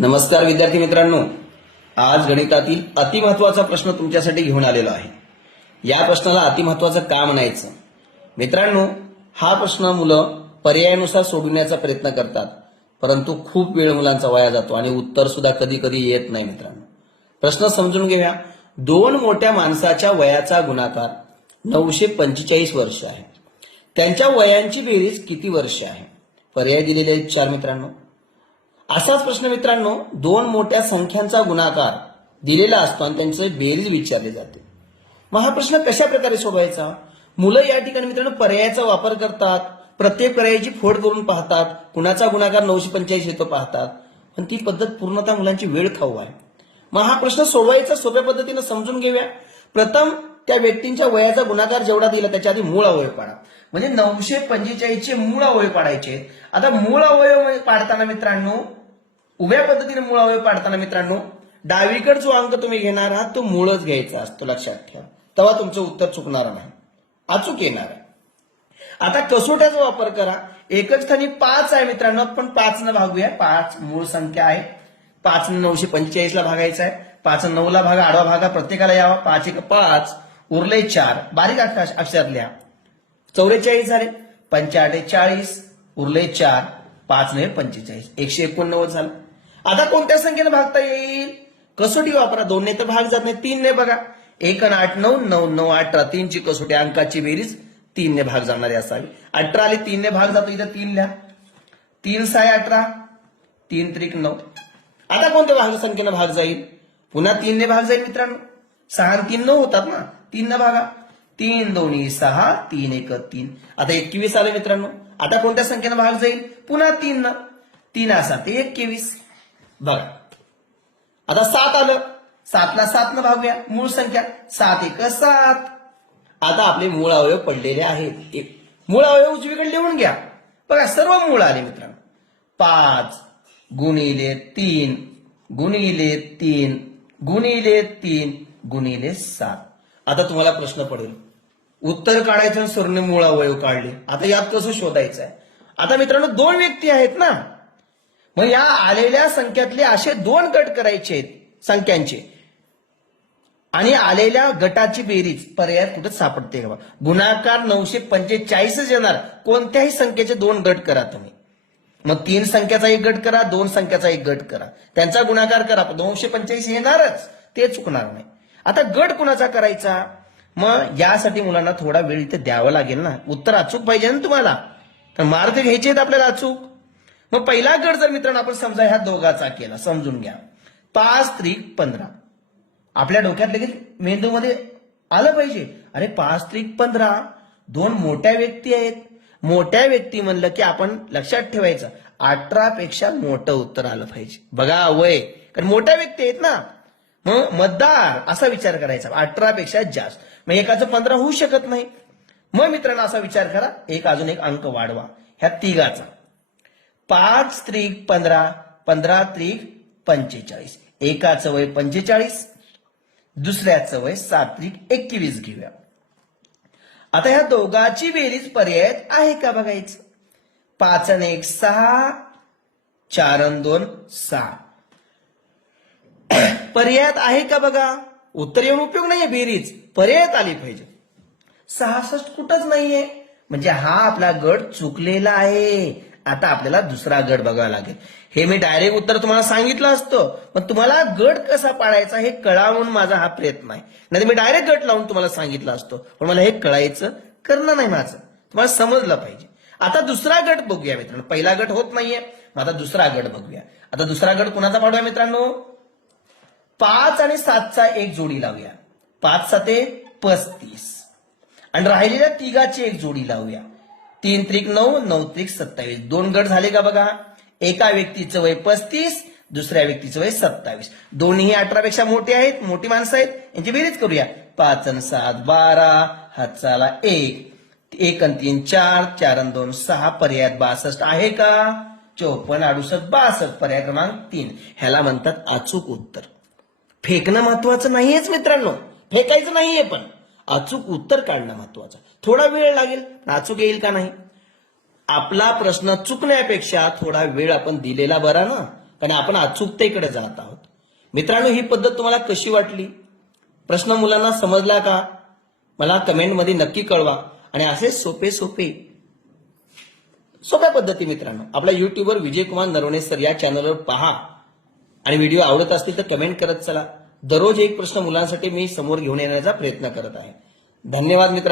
नमस्कार विद्यार्थी मित्रांनो. आज गणितातील अतिमहत्वाचा प्रश्न तुमच्यासाठी घेऊन आलेला आहे. या प्रश्नाला अतिमहत्वाचं का म्हणायचं? मित्रांनो हा प्रश्न मुलं पर्यायानुसार सोडवण्याचा प्रयत्न करतात परंतु खूप वेळ मुलांचा वाया जातो आणि उत्तर सुद्धा कधी कधी येत नाही मित्रांनो. प्रश्न समजून घेऊया. दोन मोठ्या माणसाच्या वयाचा गुणाकार नऊशे पंचेचाळीस वर्ष आहे. त्यांच्या वयांची बेरीज किती वर्ष आहे? पर्याय दिलेले आहेत चार मित्रांनो. असाच प्रश्न मित्रांनो दोन मोठ्या संख्यांचा गुणाकार दिलेला असतो आणि त्यांचे बेरीज विचारले जाते. मग हा प्रश्न कशा प्रकारे सोडवायचा? मुलं या ठिकाणी मित्रांनो पर्यायाचा वापर करतात प्रत्येक पर्यायाची फोड करून पाहतात कुणाचा गुणाकार नऊशे पंच्याऐंशी येतो पाहतात पण ती पद्धत पूर्णतः मुलांची वेळ खाऊ आहे. मग हा प्रश्न सोडवायचा सोप्या पद्धतीनं समजून घेऊया. प्रथम त्या व्यक्तींच्या वयाचा गुणाकार जेवढा दिला त्याच्या आधी मूळ अवयव पाडा. म्हणजे नऊशे पंचेचाळीसचे मूळ अवयव पाडायचे आता मूळ अवयव पाडताना मित्रांनो उभ्या पद्धतीने मूळ पाडताना मित्रांनो डावीकड जो अंक तुम्ही घेणार आहात तो मूळच घ्यायचा असतो लक्षात ठेवा. तेव्हा तुमचं उत्तर चुकणार नाही. अचूक येणार आहे. आता कसोट्याचा वापर करा. एकच स्थानी पाच आहे मित्रांनो पण पाच न भागूया. पाच मूळ संख्या आहे. पाच नऊशे पंचेचाळीस ला भागायचा आहे. पाच नऊ ला भागा आडवा भागा प्रत्येकाला यावा. पाच एक पाच उरले चार. बारीक आकाश अक्षरात लिहा. चौवेचाळीस झाले. पंचाटे चाळीस उरले चार. पाच नव्हे पंचेचाळीस. एकशे एकोणनव्वद झालं. आता कोणत्या संख्येने भागता येईल? कसोटी वापरा. दोनने तर भाग जात नाही तीनने बघा. एक आणि आठ नऊ नऊ नऊ अठरा. तीनची कसोटी अंकाची बेरीज तीनने भाग जाणारी असावी. अठरा आली तीनने भाग जातो इथं तीन लिहा. तीन साय अठरा. तीन त्रिक नऊ. आता कोणत्या भाग संख्येनं भाग जाईल? पुन्हा तीनने भाग जाईल मित्रांनो. सहा आणि तीन नऊ होतात ना? तीन भागा. तीन दोन्ही सहा तीन एक तीन. आता एकवीस आले मित्रांनो. आता कोणत्या संख्येनं भाग जाईल? पुन्हा तीन न तीन असा. ते एकवीस. बघा. आता सात आलं. सातला सात न भागूया. मूळ संख्या सात एक सात. आता आपले मूळ अवयव पडलेले आहेत. एक. मूळ अवयव उजवीकडे लिहून घ्या. बघा सर्व मूळ आले मित्रांनो. पाच गुणिले तीन गुणिले तीन गुणिले तीन गुणिले सात. आता तुम्हाला प्रश्न पडेल. उत्तर काढायचं आणि मूळ अवयव काढले. आता यात कसं शोधायचं आहे आता मित्रांनो दोन व्यक्ती आहेत ना? मग या आलेल्या संख्यातले असे दोन गट करायचे आहेत संख्यांचे. आणि आलेल्या गटाची बेरीज पर्याय कुठे सापडते का गुणाकार नऊशे पंचेचाळीसच येणार. कोणत्याही संख्येचे दोन गट करा तुम्ही. मग तीन संख्याचा एक गट करा दोन संख्याचा एक गट करा. त्यांचा गुणाकार करा दोनशे पंचेचाळीस येणारच. ते चुकणार नाही. आता गट कुणाचा करायचा? मग यासाठी मुलांना थोडा वेळ इथे द्यावा लागेल ना. उत्तर अचूक पाहिजे ना तुम्हाला. तर मार्ग घ्यायचे आहेत आपल्याला अचूक. मग पहिला गट जर मित्रांनो आपण समजा ह्या दोघाचा केला समजून घ्या. पाच त्रिक पंधरा. आपल्या डोक्यात लगेच मेंदूमध्ये आलं पाहिजे. अरे पाच त्रिक पंधरा. दोन मोठ्या व्यक्ती आहेत. मोठ्या व्यक्ती म्हणलं की आपण लक्षात ठेवायचं. अठरा पेक्षा मोठं उत्तर आलं पाहिजे. बघा वय. कारण मोठ्या व्यक्ती आहेत ना. मग मतदार असा विचार करायचा. अठरा पेक्षा जास्त. मग एकाचं पंधरा होऊ शकत नाही. मग मित्रांनो असा विचार करा. एक अजून एक अंक वाढवा. ह्या तिघाचा. पाच त्रिक पंधरा पंधरा त्रिक पंचेचाळीस. एकाचं वय पंचेचाळीस दुसऱ्याचं वय त्रिक एकवीस घेऊया. आता ह्या दोघाची बेरीज पर्याय आहे का बघायचं? पाच आणि एक सहा चार आणि दोन सहा. पर्यायात आहे का बघा? उत्तर येऊन उपयोग नाहीये बेरीज. पर्यायात आली पाहिजे. सहासष्ट कुठंच नाहीये. म्हणजे हा आपला गट चुकलेला आहे. आता आपल्याला दुसरा गट बघावा लागेल. हे मी डायरेक्ट उत्तर तुम्हाला सांगितलं असतं. पण तुम्हाला गट कसा पाडायचा हे कळावून माझा हा प्रयत्न आहे. नाही मी डायरेक्ट गट लावून तुम्हाला सांगितलं असतो. पण मला हे कळायचं करणं नाही माझं. तुम्हाला समजलं पाहिजे. आता दुसरा गट बघूया मित्रांनो. पहिला गट होत नाहीये. मग आता दुसरा गट बघूया. आता दुसरा गट कुणाचा पाडूया मित्रांनो? पाच आणि सातचा एक जोडी लावूया. पाच साते पस्तीस. आणि राहिलेल्या तिघाची एक जोडी लावूया. तीन त्रिक नऊ नऊ त्रिक सत्तावीस. दोन गट झाले का बघा? एका व्यक्तीचं वय पस्तीस दुसऱ्या व्यक्तीचं वय सत्तावीस. दोन्ही अठरापेक्षा मोठे आहेत मोठी माणसं आहेत. यांची बेरीज करूया. पाच आणि सात बारा. हातचाला एक. एक आणि तीन चार. चार आणि दोन सहा. पर्यायात बासष्ट आहे का? चौपन्न अडुसष्ट बासष्ट. पर्याय क्रमांक तीन. ह्याला म्हणतात अचूक उत्तर. फेकणं महत्वाचं नाहीयेच मित्रांनो. फेकायचं नाहीये पण. अचूक उत्तर काढणं महत्वाचं. थोडा वेळ लागेल अचूक येईल का नाही? आपला प्रश्न चुकण्यापेक्षा थोडा वेळ आपण दिलेला बरा ना? कारण आपण अचूकतेकडे जात आहोत. मित्रांनो ही पद्धत तुम्हाला कशी वाटली? प्रश्न मुलांना समजला का? मला कमेंटमध्ये नक्की कळवा. आणि असे सोपे सोपे सोप्या पद्धती मित्रांनो. आपल्या युट्यूबवर विजयकुमार नरवणे सर या चॅनलवर पहा. आणि व्हिडिओ आवडत असतील तर कमेंट करत चला. दररोज एक प्रश्न मुलांसाठी मी समोर घेऊन येण्याचा प्रयत्न करत आहे. धन्यवाद मित्र